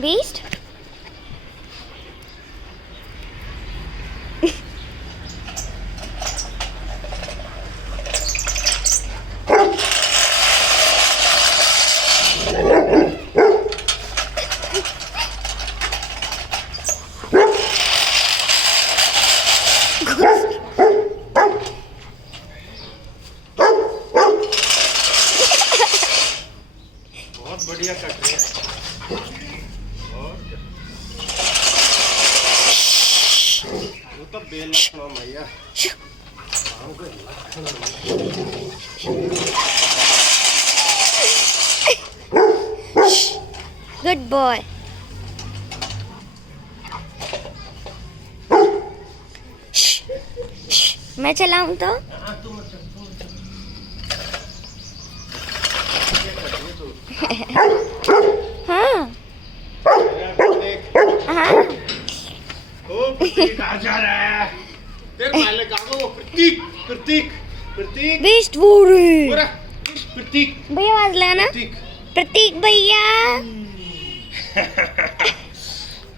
Beast बहुत बढ़िया cut रही है। वो तो बेल लखनऊ भैया। Good boy. मैं चलाऊं तो हाँ हाँ कहाँ जा रहा है? तेरे मालिक कहाँ वो प्रतीक प्रतीक प्रतीक बीस्ट पूरी प्रतीक भैया आवाज लगाना। प्रतीक भैया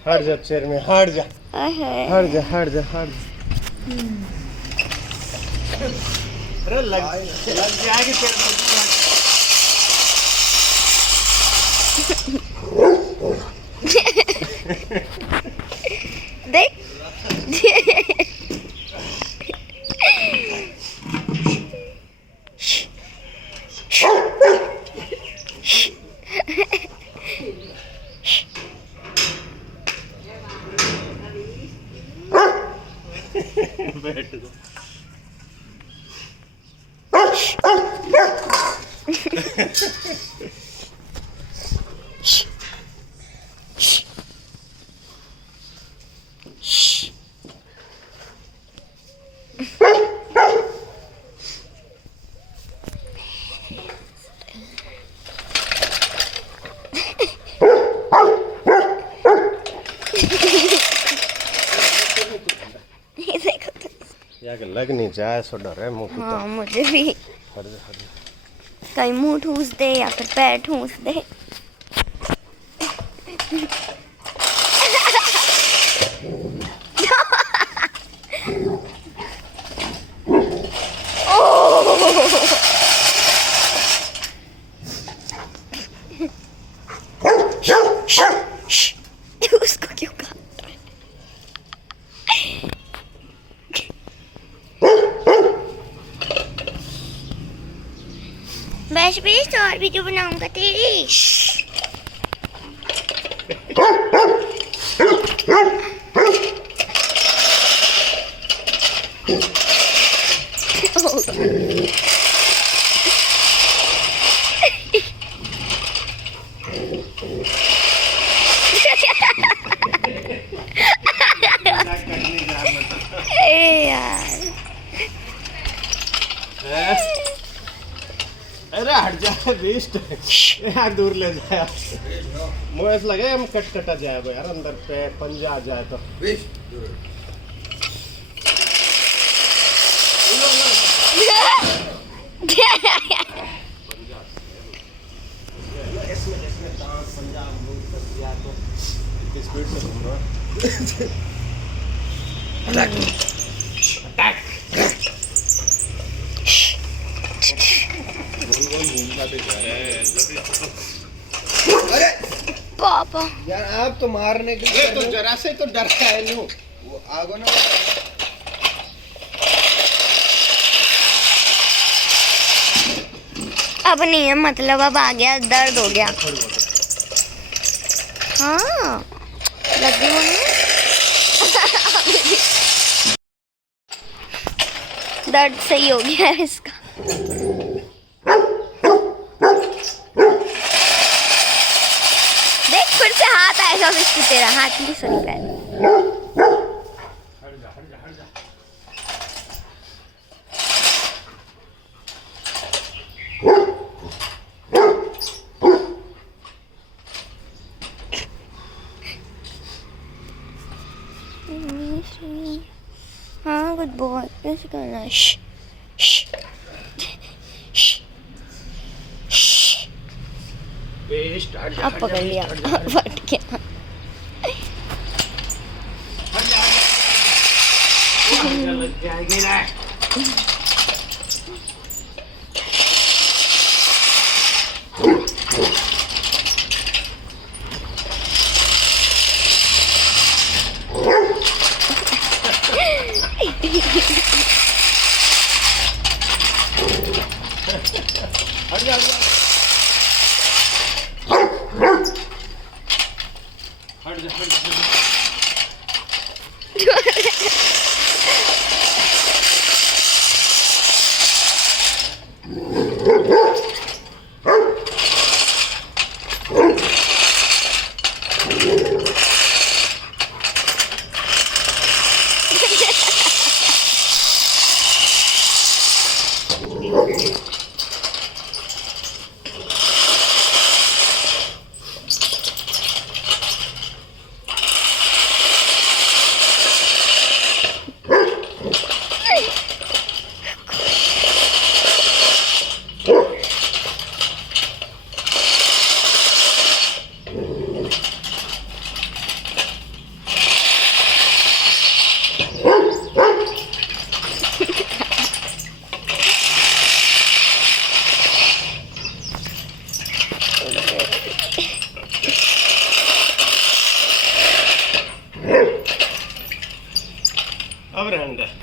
हट जा चेयर में, हट जा हट जा हट जा हट जा। अरे लग जाएगी चेयर में। देख बैठ दो। या लग नहीं जाए सो डर है मुंह। हाँ मुझे भी हट जा हट जा। कहीं मुंह ठूस दे या फिर पैर ठूस दे। उसको क्यों काट रहा है? बस बीस्ट और वीडियो बनाऊंगा तेरी। अरे हट जा बेस्ट यार, दूर ले जाए। मुझे ऐसा लगे हम कटा जाए यार, अंदर पे पंजा आ जाए तो। स्पीड से घूम रहा अटैक अरे पापा यार आप तो मारने के लिए तो जरा से तो डरता है नो वो आगो ना। अब नहीं है मतलब, अब आ गया, दर्द हो गया। हाँ लगी हुई दर्द सही हो गया है इसका। देख फिर से हाथ आएगा इसकी, तेरा हाथ नहीं सुनी पैर। हाँ गुड बॉय, कैसे करना है? अब पकड़ लिया, फट गया। आएगी ना। हट जा, हट जा, हट जा।